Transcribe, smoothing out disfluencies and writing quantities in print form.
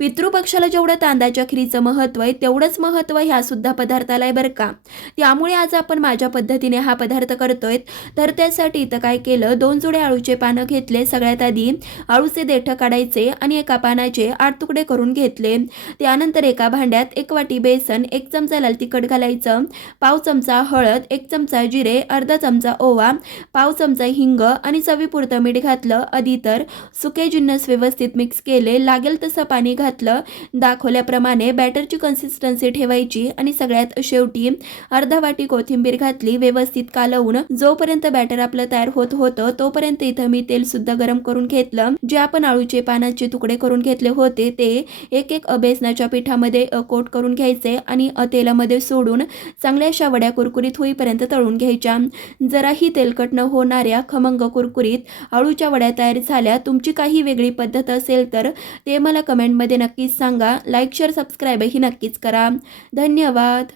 पितृपक्षाला जेवढं तांदळाच्या खिरीचं महत्त्व आहे तेवढंच महत्त्व ह्या सुद्धा पदार्थाला आहे बरं का. त्यामुळे आज आपण माझ्या पद्धतीने हा पदार्थ करतोय. तर त्यासाठी इथं काय केलं, 2 जुडे अळूचे पानं घेतले. सगळ्यात आधी अळूचे देठं काढायचे आणि एका पानाचे 8 तुकडे करून घेतले. त्यानंतर एका भांड्यात 1 वाटी बेसन, 1 चमचा लाल तिखट घालायचं, पाव चमचा हळद, 1 चमचा जिरे, अर्धा चमचा ओवा, पाव चमचा हिंग आणि चवीपुरतं मीठ घातलं. आधी तर सुके जिन्नस व्यवस्थित मिक्स केले. लागेल तसं पाणी घातलं. दाखवल्याप्रमाणे बॅटरची कन्सिस्टन्सी ठेवायची आणि सगळ्यात शेवटी अर्धा वाटी कोथिंबीर घातली. व्यवस्थित कालवून जोपर्यंत बॅटर आपलं तयार होत होतं तोपर्यंत इथं मी तेल सुद्धा गरम करून घेतलं. जे आपण अळूचे पानाचे तुकडे करून घेतले होते ते एक एक बेसनाच्या पिठामध्ये कोट करून घ्यायचे आणि तेलामध्ये सोडून चांगल्या अशा वड्या कुरकुरीत होईपर्यंत तळून घ्यायच्या. जराही तेलकट न होणाऱ्या खमंग कुरकुरीत अळूच्या वड्या तयार झाल्या. तुमची काही वेगळी पद्धत असेल तर ते मला कमेंटमध्ये नक्कीच सांगा. लाईक शेअर सबस्क्राईब ही नक्कीच करा. धन्यवाद.